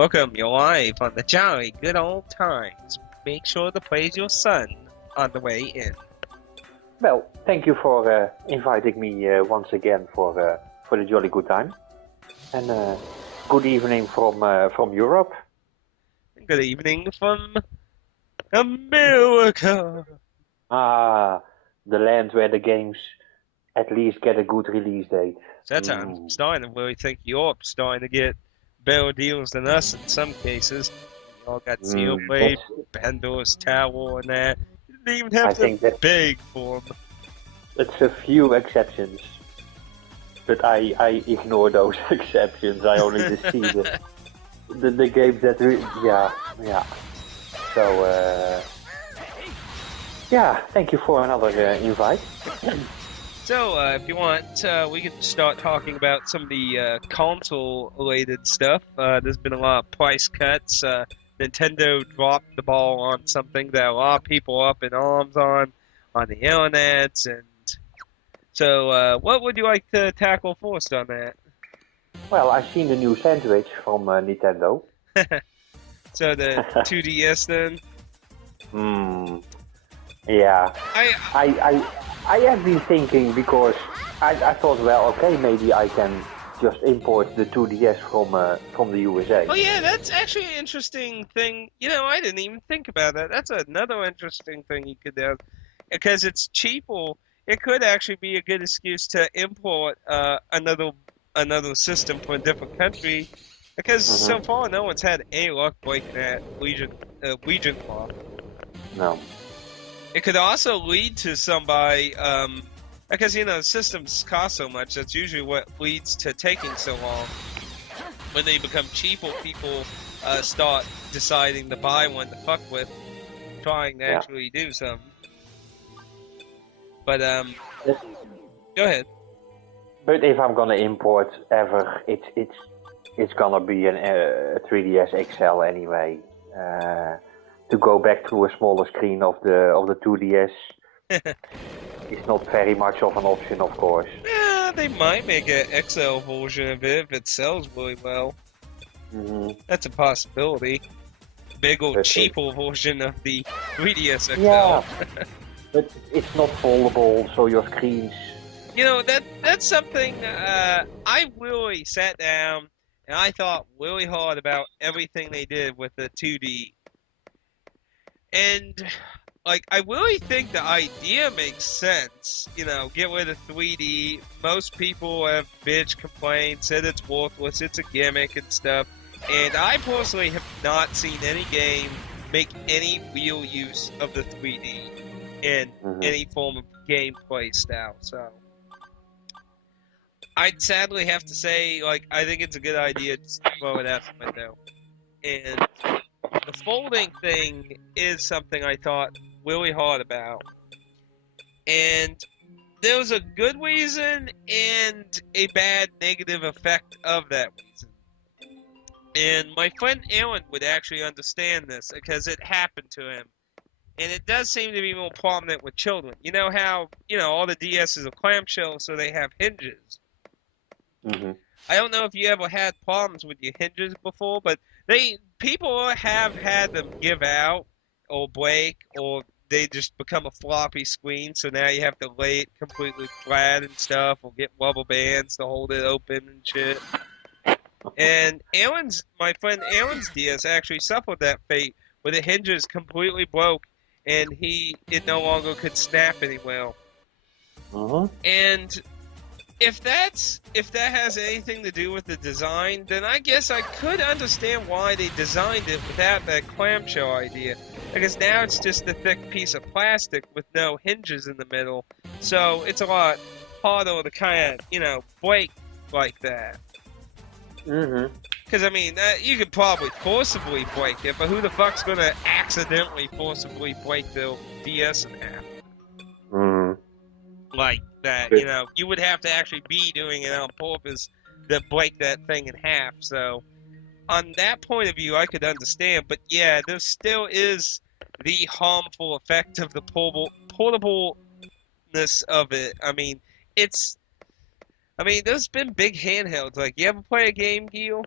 Welcome, you're live on the jolly good old times. Make sure to praise your son on the way in. Well, thank you for inviting me once again for the jolly good time, and good evening from Europe. Good evening from America. Ah, the land where the games at least get a good release date. That's I'm starting to really think Europe's starting to get better deals than us in some cases. You all got Blade, Pandora's Tower, and that. You didn't even have I to think that beg for them. it's a few exceptions, but I ignore those exceptions. I only just see the games that yeah. So yeah, thank you for another invite. So, if you want, we can start talking about some of the console-related stuff. There's been a lot of price cuts. Nintendo dropped the ball on something that a lot of people are up in arms on the internet. And so, what would you like to tackle first on that? Well, I've seen the new sandwich from Nintendo. So the 2DS then? Yeah. I have been thinking because I thought, well, okay, maybe I can just import the 2DS from the USA. Oh yeah, that's actually an interesting thing. You know, I didn't even think about that. That's another interesting thing you could do. Because it's cheaper, it could actually be a good excuse to import another system from a different country. Because so far, no one's had any luck breaking that Legion law. No. It could also lead to somebody, because systems cost so much. That's usually what leads to taking so long. When they become cheaper, people start deciding to buy one to fuck with, trying to actually do something. But go ahead. But if I'm gonna import ever, it's gonna be a 3DS XL anyway. To go back to a smaller screen of the 2DS is not very much of an option, of course. Yeah, they might make an XL version of it if it sells really well. That's a possibility. Bigger, cheaper version of the 3DS XL. Yeah, but it's not foldable, so your screens. You know, that's something I really sat down and I thought really hard about everything they did with the 2D. And, like, I really think the idea makes sense. You know, get rid of 3D. Most people have bitch complained, said it's worthless, it's a gimmick and stuff. And I personally have not seen any game make any real use of the 3D in any form of gameplay style. So, I'd sadly have to say, like, I think it's a good idea just to throw it out the window. And the folding thing is something I thought really hard about. And there was a good reason and a bad negative effect of that reason. And my friend Alan would actually understand this because it happened to him. And it does seem to be more prominent with children. You know how, all the DSs are clamshell, so they have hinges. I don't know if you ever had problems with your hinges before, but people have had them give out or break, or they just become a floppy screen. So now you have to lay it completely flat and stuff, or get rubber bands to hold it open and shit. And my friend Alan's DS actually suffered that fate, where the hinges completely broke, and it no longer could snap anymore. And if that has anything to do with the design, then I guess I could understand why they designed it without that clamshell idea. Because now it's just a thick piece of plastic with no hinges in the middle, so it's a lot harder to kind of, break like that. Because, I mean, you could probably forcibly break it, but who the fuck's gonna accidentally forcibly break the DS in half? Like that, you would have to actually be doing it on purpose to break that thing in half. So, on that point of view, I could understand. But yeah, there still is the harmful effect of the portableness of it. I mean, there's been big handhelds. Like, you ever play a game, Gil?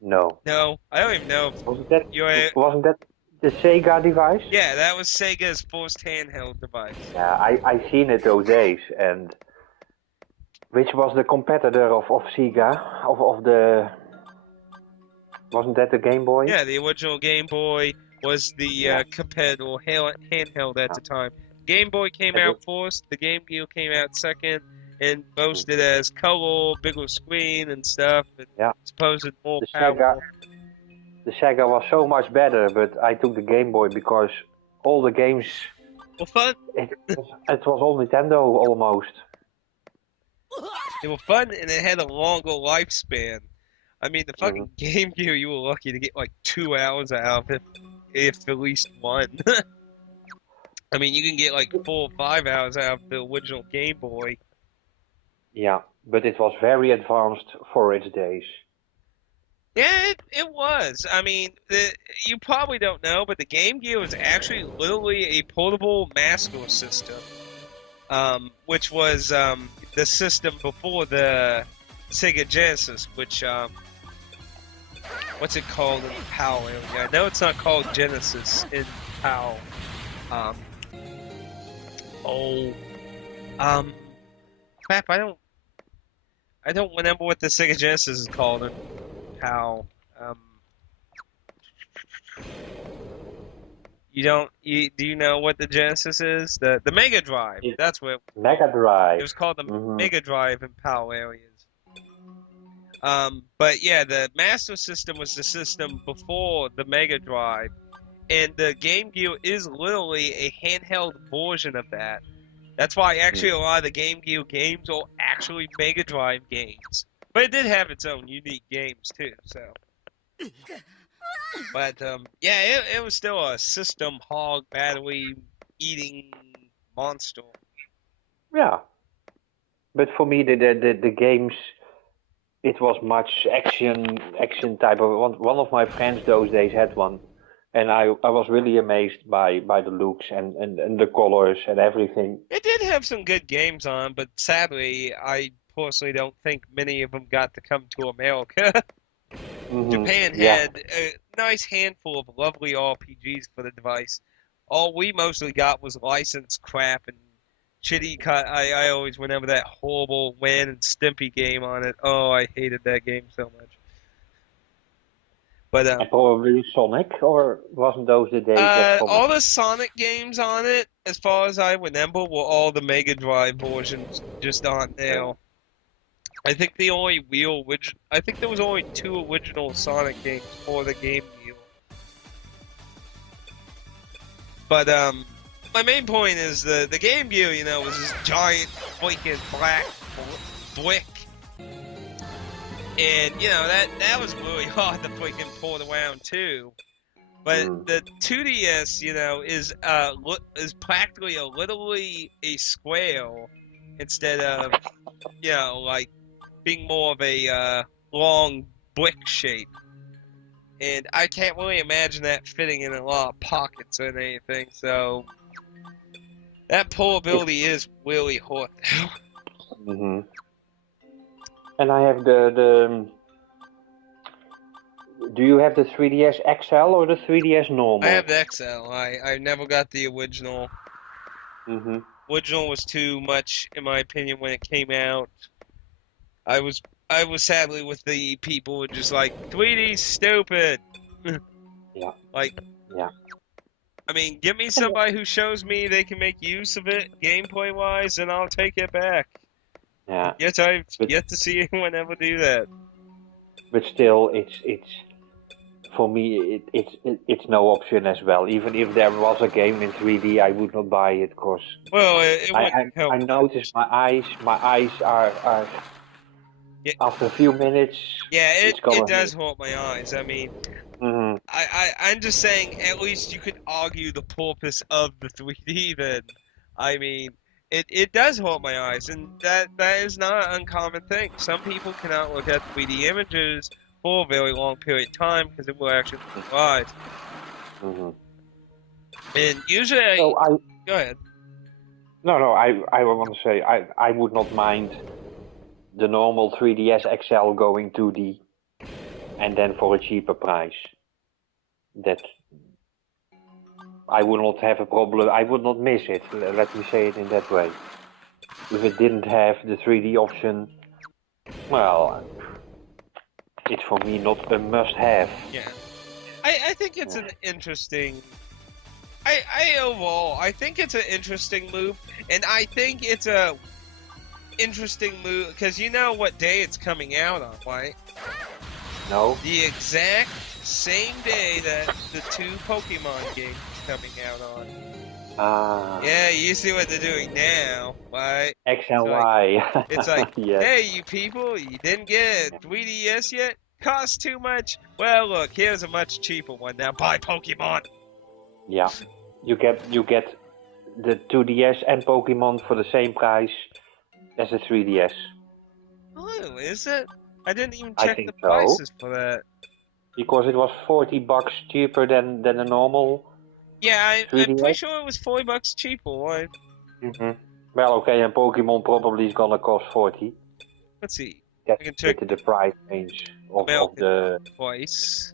No. No, I don't even know. Wasn't that You, wasn't that the Sega device? yeah, that was Sega's first handheld device. Yeah, I seen it those days. And which was the competitor of Sega? Of the wasn't that the Game Boy? Yeah, the original Game Boy was the Yeah. competitor handheld at Yeah. the time. Game Boy came And out the, first, the Game Gear came out second, and mm, boasted as color, bigger screen and stuff, and yeah. supposed more The Sega powerful. the Sega was so much better, but I took the Game Boy because all the games Well, fun. it was all Nintendo almost. They were fun, and it had a longer lifespan. I mean, the Hmm. fucking Game Gear, you were lucky to get like 2 hours out of it, if at least one. I mean, you can get like 4 or 5 hours out of the original Game Boy. Yeah, but it was very advanced for its days. Yeah, it was. I mean, you probably don't know, but the Game Gear was actually literally a portable Master System, which was the system before the Sega Genesis, which what's it called in PAL area? I know it's not called Genesis in PAL. Um, oh, um, crap! I don't remember what the Sega Genesis is called in PAL. You don't do you know what the Genesis is? The Mega Drive. It, That's what Mega it Drive. was called, the Hmm. Mega Drive in PAL areas. But yeah, the Master System was the system before the Mega Drive, and the Game Gear is literally a handheld version of that. That's why actually a lot of the Game Gear games are actually Mega Drive games. But it did have its own unique games too. So, but yeah, it was still a system hog battery eating monster. Yeah, but for me the games it was much action type of one of my friends those days had one, and I was really amazed by the looks and the colors and everything. It did have some good games on, but sadly, I personally don't think many of them got to come to America. Hmm. Japan Yeah, had a nice handful of lovely RPGs for the device. All we mostly got was licensed crap and shitty cut. I always remember that horrible Ren and Stimpy game on it. Oh, I hated that game so much. But and probably Sonic, or wasn't those the days that Sonic? all the Sonic games on it, as far as I remember, were all the Mega Drive versions just on Yeah. now. I think the only real original, I think there was only two original Sonic games for the Game Gear. But my main point is the Game Gear, was this giant freaking black brick, and that was really hard to freaking pull around too. But Mm. the 2DS, is practically literally a square instead of like being more of a long brick shape. And I can't really imagine that fitting in a lot of pockets or anything. So that It's pullability is really hard. hmm And I have the. Do you have the 3DS XL or the 3DS I normal? have the XL. I never got the original. Hmm. Original was too much, in my opinion, when it came out. I was I was sadly with the people who were just like 3D's stupid. Yeah, Like, yeah, I mean, give me and, somebody who shows me they can make use of it gameplay wise, and I'll take it back. yeah. Yet I've But yet to see anyone ever do that. still, it's for me it's no option as well. Even if there was a game in 3D, I would not buy it because Well, it I wouldn't I, help. I notice my eyes are Yeah, after a few minutes yeah, it's it gonna does hurt. hurt my eyes. I mean, Hmm. I'm just saying, at least you could argue the purpose of the 3D then. I mean, it does hurt my eyes, and that is not an uncommon thing. Some people cannot look at 3D images for a very long period of time because it will actually hurt their eyes. Hmm. And usually, So I go ahead. no I want to say I would not mind the normal 3DS XL going 2D. and then for a cheaper price. That I would not have a problem. I would not miss it. Let me say it in that way. If it didn't have the 3D option, well, it's for me not a must-have. Yeah, I think it's an interesting. Overall, I think it's an interesting move, and I think it's a interesting move because you know what day it's coming out on, right? No? The exact same day that the 2 Pokemon games are coming out on. Ah. Yeah, you see what they're doing now, right? X and Y. It's like, yes. hey, you people, you didn't get a 3DS yet? Costs too much? Well, look, here's a much cheaper one. Now buy Pokemon. Yeah. You get the 2DS and Pokemon for the same price as the 3DS. Oh, is it? I didn't even check the so. prices for that. Because it was $40 cheaper than a normal. Yeah, I'm pretty sure it was $40 cheaper. Right? Well, okay, and Pokemon probably is gonna cost 40. Let's see. That's I can check the price range of the price.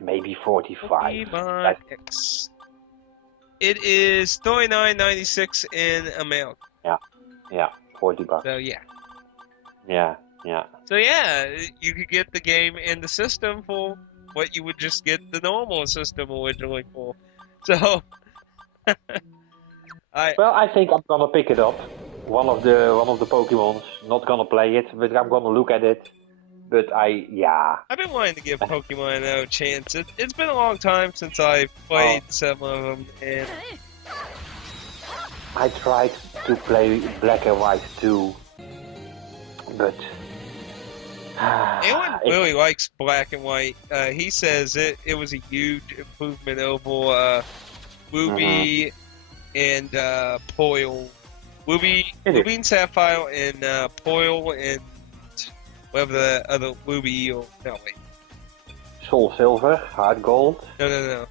maybe 45. Pokemon X. It is $39.96 in America. Yeah, $40. So yeah. Yeah. So yeah, you could get the game and the system for what you would just get the normal system originally for. So I think I'm gonna pick it up. One of the Pokemons. Not gonna play it, but I'm gonna look at it. But I've been wanting to give Pokemon a chance. It's been a long time since I've played some of them, and I tried to play Black and White too, but Alan really likes Black and White. He says it was a huge improvement over Ruby and Poil. Ruby and Sapphire and Poil and whatever the other Ruby or no wait. Soul Silver, Heart Gold. No.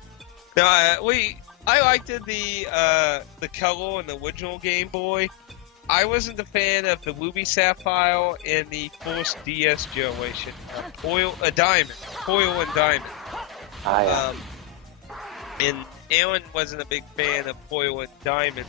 I liked the color in the original Game Boy. I wasn't a fan of the Ruby Sapphire and the first DS generation. Poil and Diamond. And Alan wasn't a big fan of Poil and Diamond.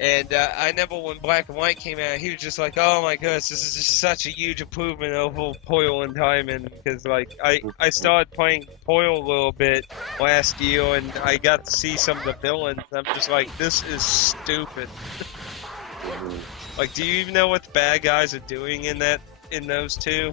And I never, when Black and White came out, he was just like, oh my goodness, this is just such a huge improvement over Poil and Diamond. Because, like, I started playing Poil a little bit last year, and I got to see some of the villains. I'm just like, this is stupid. Like, do you even know what the bad guys are doing in those two?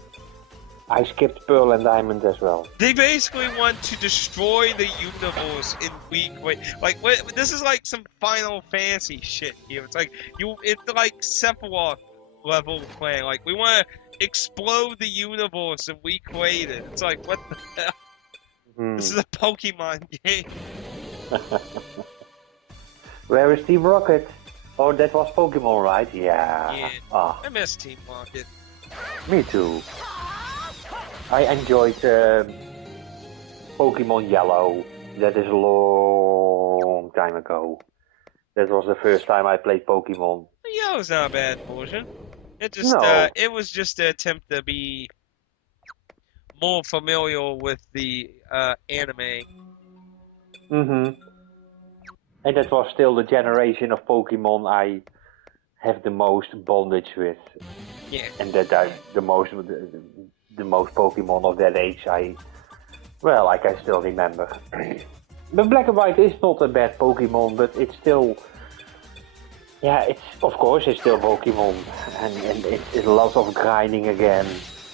I skipped Pearl and Diamond as well. They basically want to destroy the universe in weak ways. Like, this is like some Final Fantasy shit here. It's like it's like Sephiroth level plan. Like, we want to explode the universe and recreate it. It's like, what the hell? This is a Pokemon game. Where is Team Rocket? Oh, that was Pokemon, right? Yeah. I miss Team Rocket. Me too. I enjoyed Pokemon Yellow. That is a long time ago. That was the first time I played Pokemon. Yellow's not a bad version. It was just an attempt to be more familiar with the anime. And that was still the generation of Pokemon I have the most bondage with. Yeah. And that the most Pokemon of that age I can still remember. But Black and White is not a bad Pokemon, but it's still, it's still Pokemon, and it's lots of grinding again,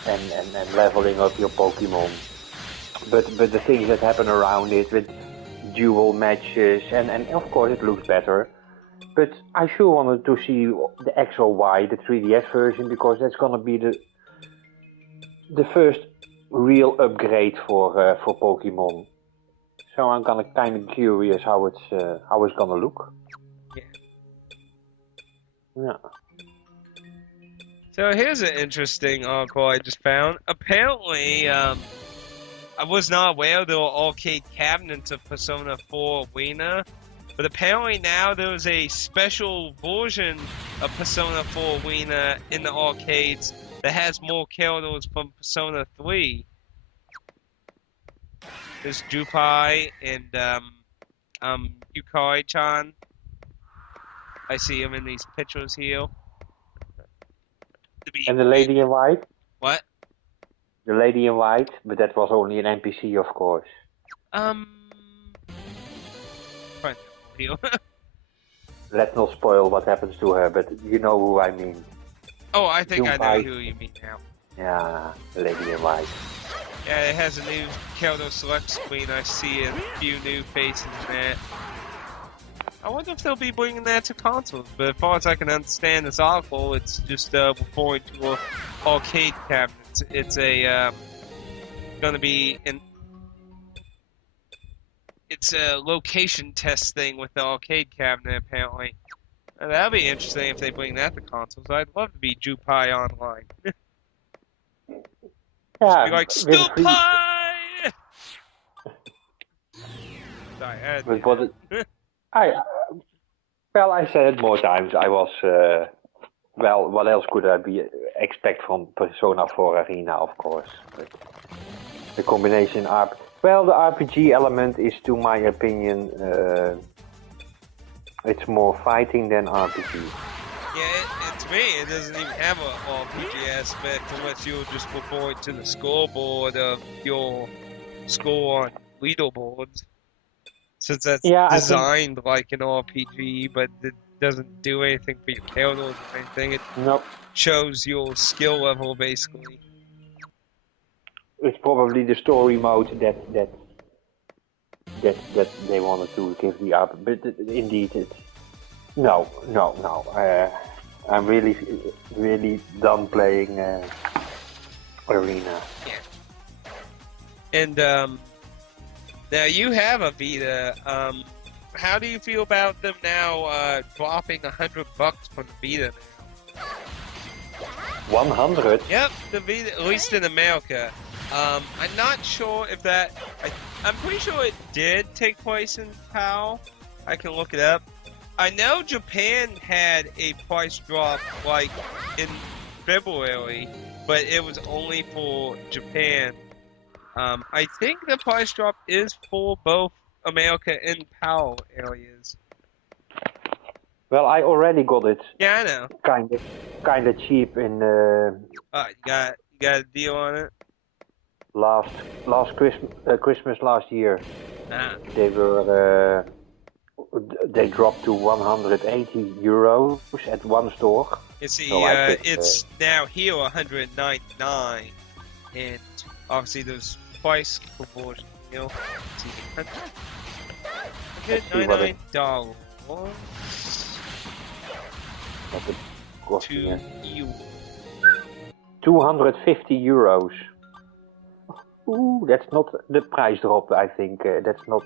and leveling up your Pokemon. But the things that happen around it with dual matches, and of course it looks better. But I sure wanted to see the X or Y, the 3DS version, because that's gonna be the first real upgrade for Pokemon. So I'm kind of curious how it's gonna look. Yeah. So here's an interesting article I just found. Apparently, I was not aware there were arcade cabinets of Persona 4 Arena, but apparently now there's a special version of Persona 4 Arena in the arcades that has more characters from Persona 3. There's Jupai and Yukari-chan. I see him in these pictures here. And the lady in white? What? The lady in white, but that was only an NPC, of course. Let's not spoil what happens to her, but you know who I mean. Oh, I think Jupai. I know who you mean now. Yeah, the lady in white. Yeah, it has a new character select screen. I see a few new faces in that. I wonder if they'll be bringing that to consoles, but as far as I can understand this article, it's just referring to arcade cabinets. It's a gonna be it's a location test thing with the arcade cabinet apparently. That'll be interesting if they bring that to consoles. I'd love to be Jupai online. Yeah, be like Stupai. Sorry, but what I said it more times. I was well. What else could I expect from Persona 4 Arena? Of course, but the combination well, the RPG element is, to my opinion, it's more fighting than RPG. Yeah, to me, it doesn't even have a RPG aspect unless you're just referring to the scoreboard of your score on leaderboards. Since that's designed like an RPG, but it doesn't do anything for your characters or anything. It shows your skill level, basically. It's probably the story mode that they wanted to give the up, but indeed, no. I'm really done playing Arena. Yeah. And now you have a Vita. How do you feel about them now dropping $100 from the Vita now? 100? Yep, the Vita, at least in America. I'm not sure if that. I'm pretty sure it did take place in PAL. I can look it up. I know Japan had a price drop like in February, but it was only for Japan. I think the price drop is for both America and PAL areas. Well, I already got it. Yeah, I know. Kind of cheap in. You got a deal on it. Last Christmas last year. They dropped to 180 euros at one store. It's now here 199, and obviously there's price proportion. You know, $199 to you. 250 euros. Ooh, that's not the price drop. I think that's not.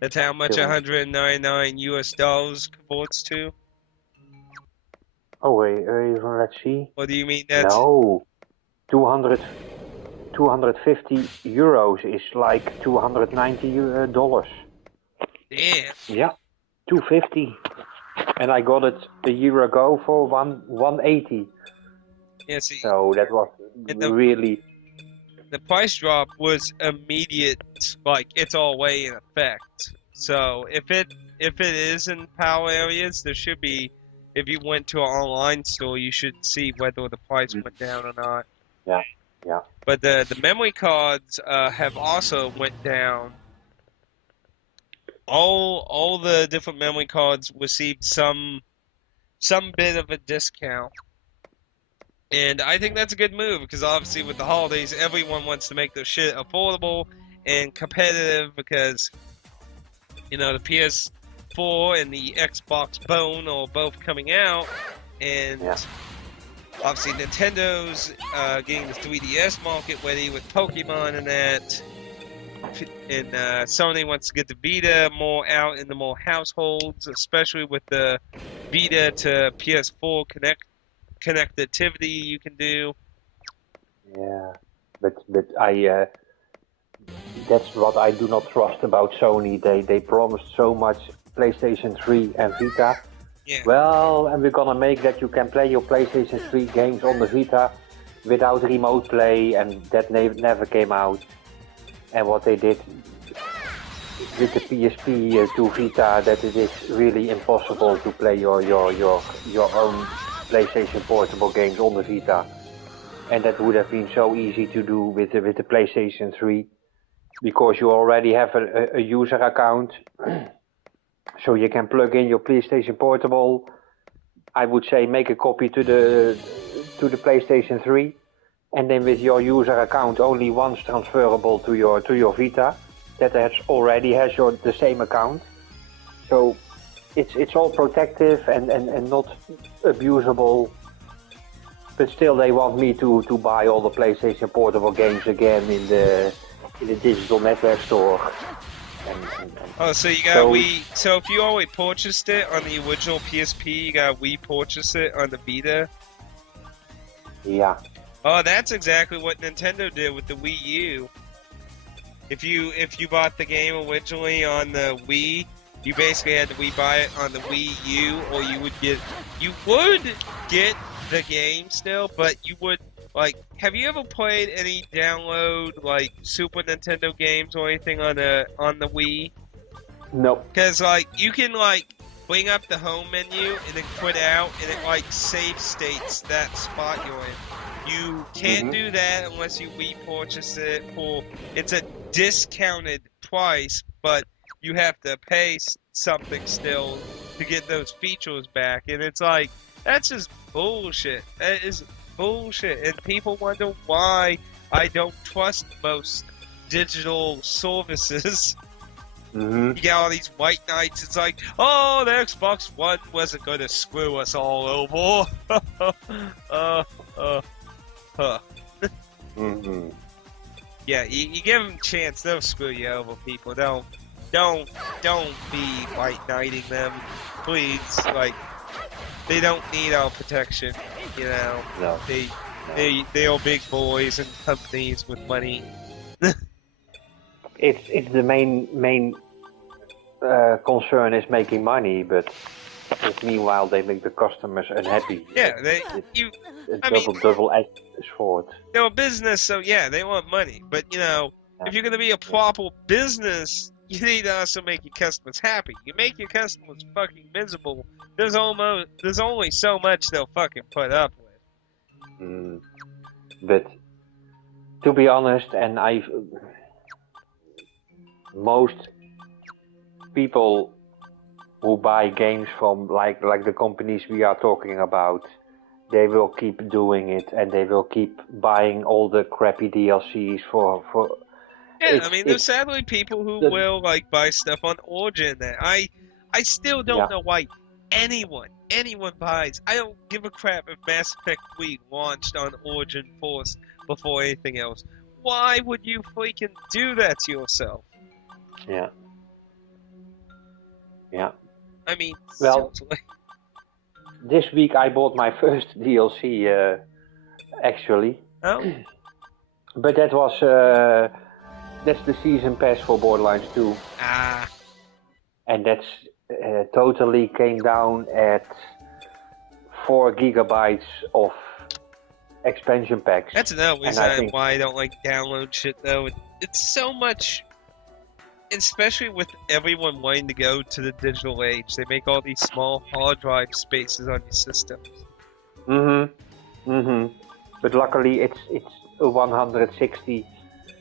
That's how much 199 US dollars converts to. Oh wait, let's see. What do you mean that's? No, 250 euros is like $290. Damn. Yeah, 250, and I got it a year ago for 180. Yeah, see. So that was really. The price drop was immediate, like it's already in effect. So if it is in PAL areas, there should be. If you went to an online store, you should see whether the price went down or not. Yeah. But the memory cards have also went down. All the different memory cards received some bit of a discount. And I think that's a good move because obviously with the holidays, everyone wants to make their shit affordable and competitive because, you know, the PS4 and the Xbox Bone are both coming out, and obviously Nintendo's getting the 3DS market ready with Pokemon and that, and Sony wants to get the Vita more out into more households, especially with the Vita to PS4 connectivity you can do. Yeah, but I that's what I do not trust about Sony. They promised so much PlayStation 3 and Vita, Yeah. well, and we're gonna make that you can play your PlayStation 3 games on the Vita without remote play, and that never came out. And what they did with the PSP to Vita, that it is really impossible to play your own PlayStation Portable games on the Vita. And that would have been so easy to do with the PlayStation 3, because you already have a user account, so you can plug in your PlayStation Portable. I would say make a copy to the PlayStation 3, and then with your user account only once transferable to your Vita, that already has the same account. So it's all protective and not abusable. But still, they want me to buy all the PlayStation Portable games again in the digital network store. Oh, so you got Wii. So if you already purchased it on the original PSP, you got Wii purchase it on the Vita. Yeah. Oh, that's exactly what Nintendo did with the Wii U. If you bought the game originally on the Wii, you basically had to rebuy it on the Wii U, or you would get the game still, but you would, like, have you ever played any download, like, Super Nintendo games or anything on the Wii? No. Because, like, you can, like, bring up the home menu and then quit out, and it, like, save states that spot you're in. You can't do that unless you repurchase it for, it's a discounted price, but you have to pay something still to get those features back, and it's like, that's just bullshit. That is bullshit, and people wonder why I don't trust most digital services. You get all these white knights, it's like, oh, the Xbox One wasn't going to screw us all over. Yeah, you give them a chance, they'll screw you over, people. Don't be white knighting them, please. Like, they don't need our protection, you know. No. They are big boys and companies with money. It's the main concern is making money, but meanwhile they make the customers unhappy. Yeah, double-edged sword. They're a business, so yeah, they want money. But you know, if you're gonna be a proper business, you need to also make your customers happy. You make your customers fucking miserable, there's only so much they'll fucking put up with. But to be honest, and most people who buy games from like the companies we are talking about, they will keep doing it, and they will keep buying all the crappy DLCs for. Yeah, I mean, there's sadly people who will like buy stuff on Origin. I still don't know why anyone buys. I don't give a crap if Mass Effect 3 launched on Origin first before anything else. Why would you freaking do that to yourself? Yeah. Yeah. I mean, well, seriously. This week I bought my first DLC, actually. Oh. But that was that's the season pass for Borderlands 2. Ah. And that's totally came down at 4 gigabytes of expansion packs. That's another reason why I don't like download shit, though. It's so much, especially with everyone wanting to go to the digital age. They make all these small hard drive spaces on your systems. But luckily it's a 160.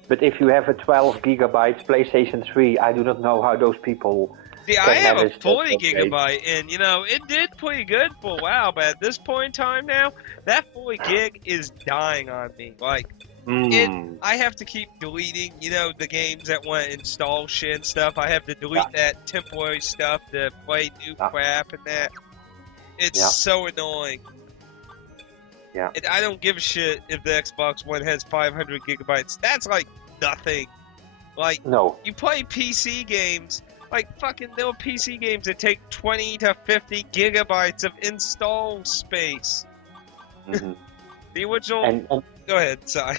But if you have a 12 gigabyte PlayStation 3, I do not know how those people. See, I have a 40 gigabyte, and you know, it did pretty good for a while, but at this point in time now, that 40 gig is dying on me. Like, I have to keep deleting, you know, the games that want to install shit and stuff. I have to delete that temporary stuff to play new crap and that. It's so annoying. Yeah. And I don't give a shit if the Xbox One has 500 gigabytes. That's like nothing. Like, no. You play PC games. Like, fucking, there are PC games that take 20 to 50 gigabytes of install space. The original... Go ahead, sorry.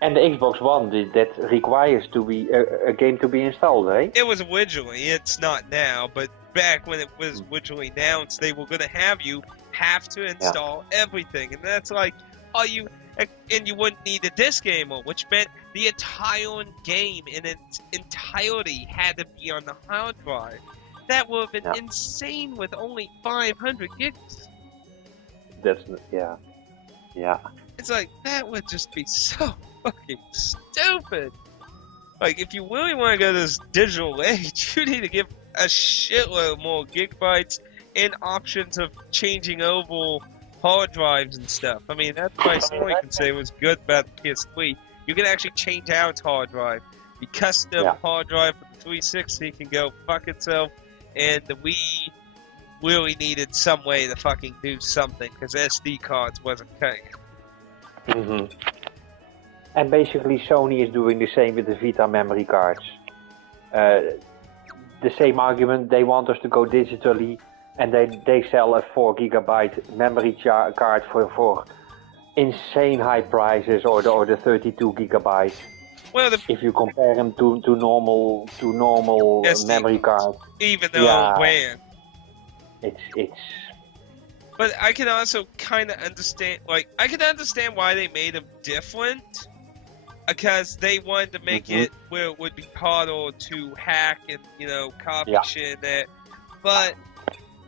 And the Xbox One, that requires to be a game to be installed, eh? It was originally. It's not now, but back when it was originally announced, they were going to have to install everything, and that's like, and you wouldn't need a disc anymore, which meant the entire game in its entirety had to be on the hard drive. That would have been insane with only 500 gigs. That's yeah. It's like, that would just be so fucking stupid. Like, if you really want to go to this digital age, you need to give a shitload more gigabytes and options of changing over hard drives and stuff. I mean, that's why Sony can say was good about the PS3. You can actually change out its hard drive. The custom hard drive for the 360 can go fuck itself, and the Wii really needed some way to fucking do something, because SD cards wasn't cutting it. Mm-hmm. And basically Sony is doing the same with the Vita memory cards. The same argument, they want us to go digitally, and they sell a 4 gigabyte memory card for insane high prices, or the 32 gigabytes. Well, if you compare them to normal SD memory cards, even though it's. But I can also kind of understand, I can understand why they made them different, because they wanted to make it where it would be harder to hack and, copy shit and that. But,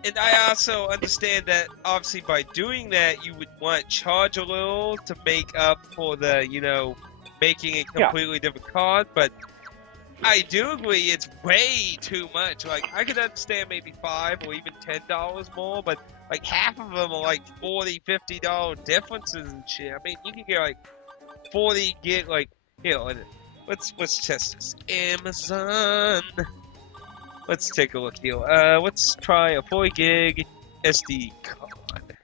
and I also understand that, obviously, by doing that, you would want to charge a little to make up for the, making a completely different card. But I do agree it's way too much. Like, I could understand maybe $5 or even $10 more, but like half of them are like $40, $50 differences and shit. I mean, you can get like 40 gig, like, let's test this. Amazon. Let's take a look here. Let's try a 40 gig SD card.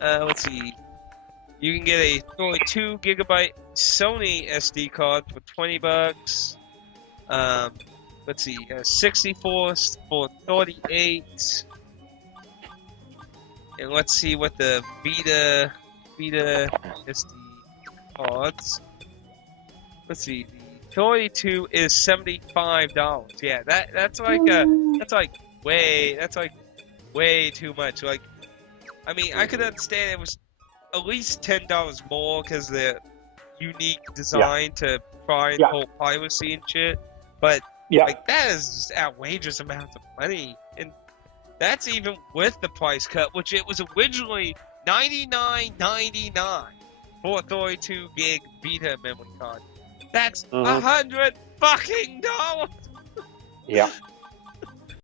Let's see. You can get a 32 gigabyte Sony SD card for $20. Let's see, 64 for 38. And let's see what the Vita SD cards. Let's see, the 32 is $75. Yeah, that's like way too much. Like, I mean, I could understand it was at least $10 more because the unique design to try and hold piracy and shit. But like, that is just outrageous amounts of money, and that's even with the price cut, which it was originally $99.99 for a 32 gig Vita memory card. That's $100 fucking dollars. Yeah.